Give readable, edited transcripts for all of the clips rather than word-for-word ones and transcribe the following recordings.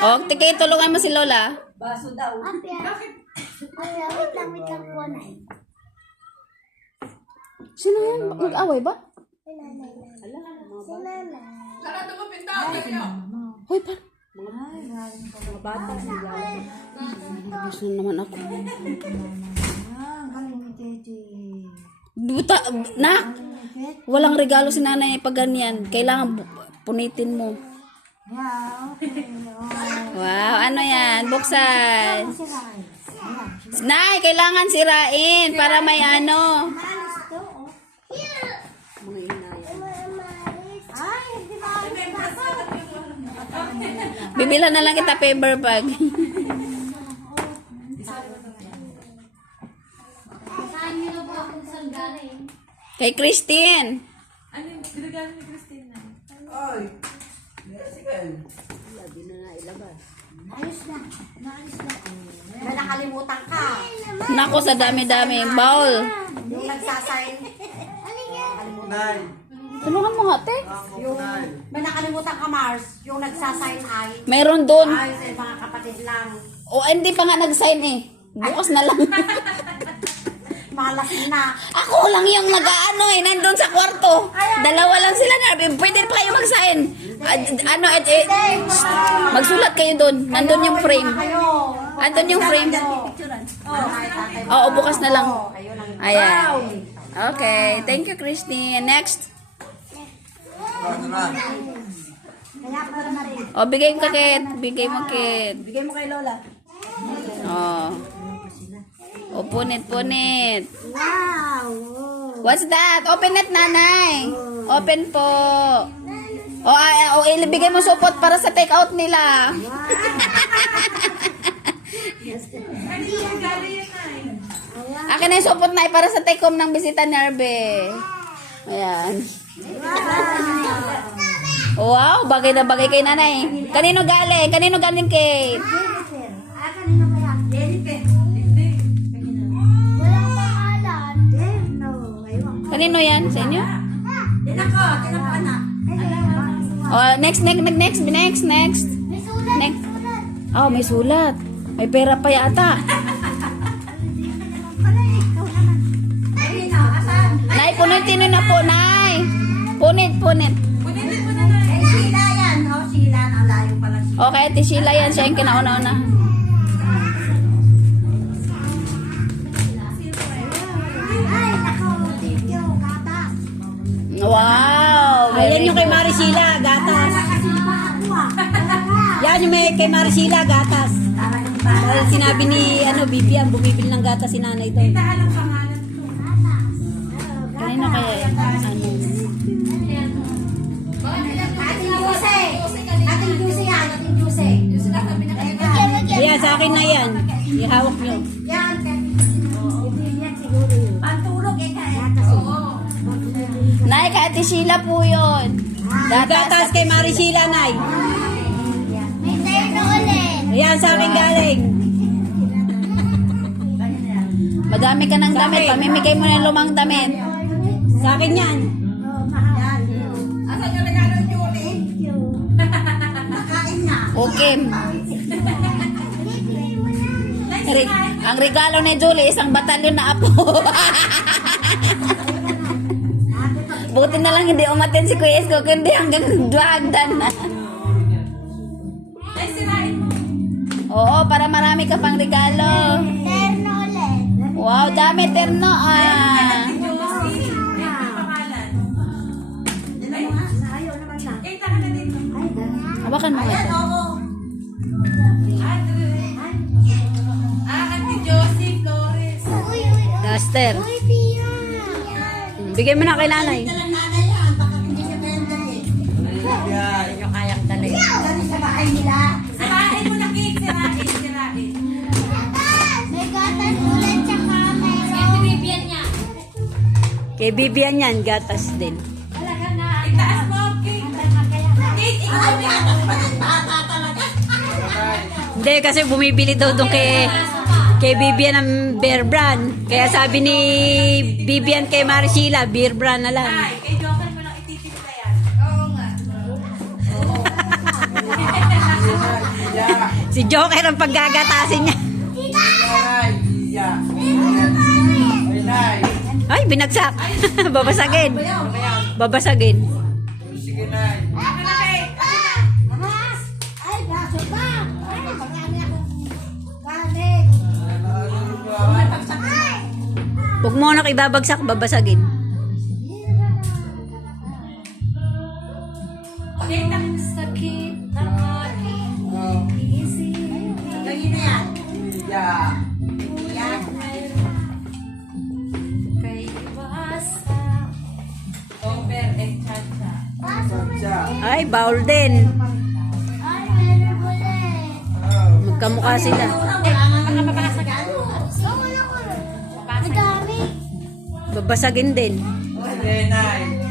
O, tikay, tulungan mo si Lola. Baso daw. Wait lang po, Nay. Sino yan? Mag-away ba? Si Nanay. Hoy, pa. Mga bata sila. Gusto naman ako. Galing ni Tete. Buta, nak! Walang regalo si nanay pag ganyan. Kailangan punitin mo. Yeah, okay. Wow, ano yan? Buksan. Nay, kailangan sirain para may ano. Bibilan na lang kita paper bag. Saan niyo na po akong sanggaling? Kay Christine. Ano yung regalo ni Christine na? Ayos na. Naalis na. May nakalimutan ka. Nako, sa dami-dami. Bowl. Yung nagsasign. Tulungan mo nga, te. Yung may nakalimutan ka, Mars. Yung nagsasign ay. Mayroon doon. Ay, sa mga kapatid lang. O, hindi pa nga nag-sign eh. Bukas na lang. Malasin na. Ako lang yung nag-ano eh, nandun sa kwarto. Dalawa lang sila na. Pwede pa kayo mag-sign. Magsulat kayo doon. Nandun yung frame. Kayo. Andun yung frame. Oo, bukas na lang. Kayo lang. Ayan. Okay. Thank you, Christine. Next. Kaya pa na rin. O, bigay mo Kit. Bigay mo, Kit. Bigay mo kay Lola. O, punit. Wow. What's that? Open it, nanay. Open po. O, ilibigay mo supot para sa take out nila. Akin na yung supot na para sa take home ng bisita ni Arbe. Ayan. Wow, bagay na bagay kay nanay. Kanino galing? Kanino galing, Kate? Walang pangalan. Kanino yan? Sa inyo? Tinako, anak. Oh, next. May sulat. Next. May sulat. Oh, may sulat. May pera pa yata. Nay, punitin nyo na po, Nay. Punit. Sila yan. Sila. Nalayo pala siya. Okay, Ate Sheila yan. Siya yung kinauna-una. Ay, nako. Thank you. Gatas. Wow. Ayan yung kay Maricela, gatas. Yan yung may kay Maricela, gatas. Dahil sinabi ni Bibian, bumibili ng gatas si nanay doon. Kanino kaya yan? Ano? Ating Jose. Ating Jose yan. Ating Jose. Ayan, sa akin na yan. Ihawak nyo. Yan. Yan siguro. Pantulog kaya. Nay, kay Ate Sheila po yun. Gatas kay Maricela, nay. May terno ulit. Ayan, sa akin galing. Madami ka ng damit. Pamimigay mo ng lumang damit. Sa akin yan. Asan yung regalo, Julie? Nakain na. Okay. Ang regalo ni Julie, isang batalyon na apo. Buti na lang hindi umatin si Kuya Isko, kundi hanggang hagdan na. Oo, para marami ka pang regalo. Terno ulit. Wow, dami terno ah. Hawakan mo ito. Ate Josie Flores. Uy. Duster. Uy, Pia. Bigay mo na kay nanay. Nanay yan. Baka hindi siya benta eh. Yung kayang talaga. Dali sa bahay nila. Sirain mo na, Kate. Sirain. May gatas ulit tsaka mayroong bibigyan niya. Kay Bibian yan, gatas din. Itaas mo, Kate. Kate, ikaw Hindi, kasi bumibili daw doon kay Bibian ng beer brand. Kaya sabi ni Bibian kay Maricela, beer brand na lang. Ay, kay Joker mo lang ititimpla yan. Oo nga. Si Joker ang paggagatasin niya. Ay, binagsak. Babasagin. Babasagin. Ay, baso pa. Ay, marami akong galing. Huwag mo na ibabagsak, babasagin. Sakit ng aking isip. Gawin na yan. Kay iwasan. Over and chacha. Ay, bawal din. Ay, meron ulit. Magkamukha sila. Madami. Babasagin din.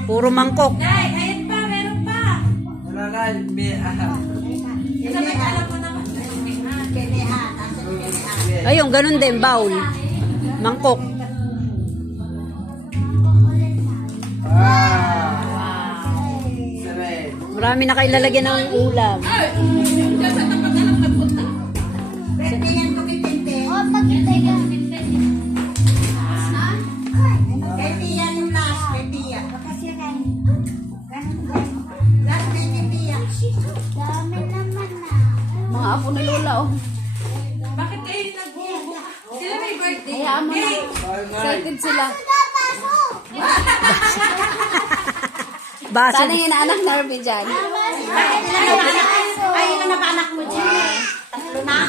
Puro mangkok. Nay, ayun pa, meron pa. Sabay alam mo naman. Ayun, ganun din, bowl. Mangkok. Marami na kayo lalagyan ng ulam. Pwede yan kumipinte. O, pagtega. Pwede yan yung last. Pwede yan. Last pwede yan. Dami naman na. Mga apo ni Lola, oh. Bakit kayo nag-buo? Sila may birthday. Hayaan mo na. Excited sila. Baso. Sana yung inaanak na Ruby dyan. Ay, ilan na ba anak mo dyan? Tatlo na?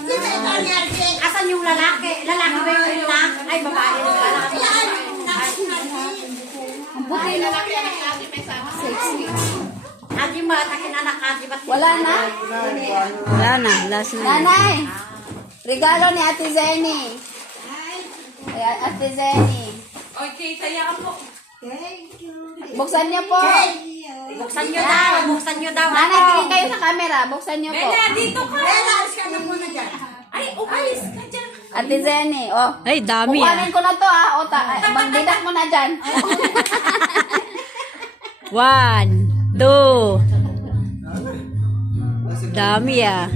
Sino ito nangyari? Asan yung lalaki? Lalaki ba yung ina? Ay, babae yung lalaki. Ang buti na lang yan. 6 weeks. Adi mo, atakin anak adi ba't Wala na. Wala na, last na. Nanay, regalo ni Ate Zenny. Ay, Ate Zenny. Okay, saya mo. Buksan niyo po. Buksan nyo daw, buksan nyo daw. Nanay, tingin kayo sa camera. Buksan niyo po. Bella, dito ka. Bella, alis ka na muna dyan. Ay, umalis ka dyan. Ate Zenny, oh. Ay, dami ah. Kukuhanin ko na to, ah. O, magbidak mo na dyan. 1, 2. Dami ah.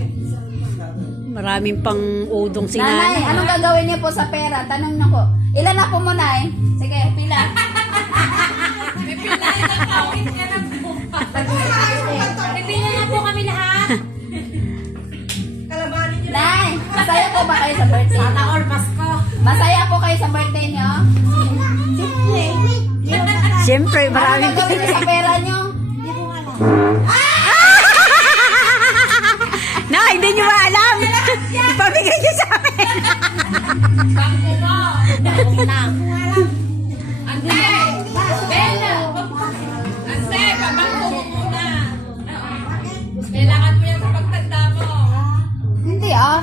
Maraming pang udong si Nanay, nanay. anong gagawin niyo po sa pera? Tanong niyo ko. Ilan na po mo, Nay? Sige, pila. May pinay na kawit ka ng buka. Pipila na po kami lahat. Kalabanin nyo. Nay, masaya po ba kayo sa birthday? Sana all Pasko. Masaya po kayo sa birthday niyo? Siyempre, Anong maraming gagawin niyo sa pera niyo? na, hindi nyo maalam. Ipamigay nyo sa amin. Bangko mo. Ante! Bella! Ante, pabangko mo muna. Kailangan mo yan sa pagtanda mo. Hindi ah.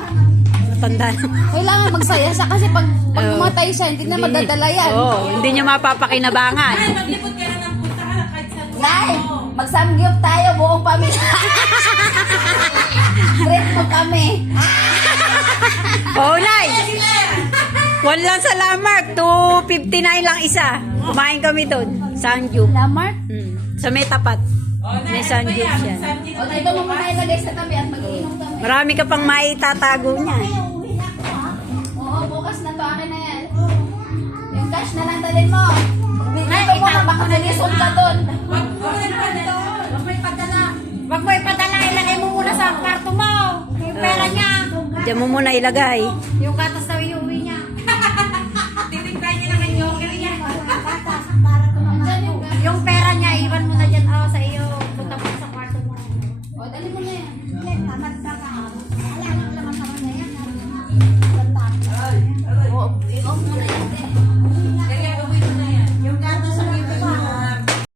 Tanda na. Kailangan magsaya siya kasi pag umatay siya, hindi na madadala yan. Oo, hindi nyo mapapakinabangan. Ay, maglipot ka na ng punta ka lang kahit saan mo. Nay, magsamgyup tayo buong pamilya. Treat mo kami. Oo, Nay. One lang sa Lamark. 259 lang isa. Kumain kami doon. Sanju. Lamart? Sa may tapat. Oh, May sanju siya. O, dito mo muna ilagay sa tabi at mag-iinom kami. Marami ka pang maitatago niya. Oo, bukas na to. Akin na yan. Yung cash na lang dalhin mo. Dito mo ka, baka nag-isot ka doon. Wag mo may padala. Wag mo ipadala, ilagay mo muna sa kwarto mo. Yung pera niya. Diyan mo muna ilagay. Yung gatas na iuwi niya. Titignan niya na kay Joker yan. Gatas, para tumama.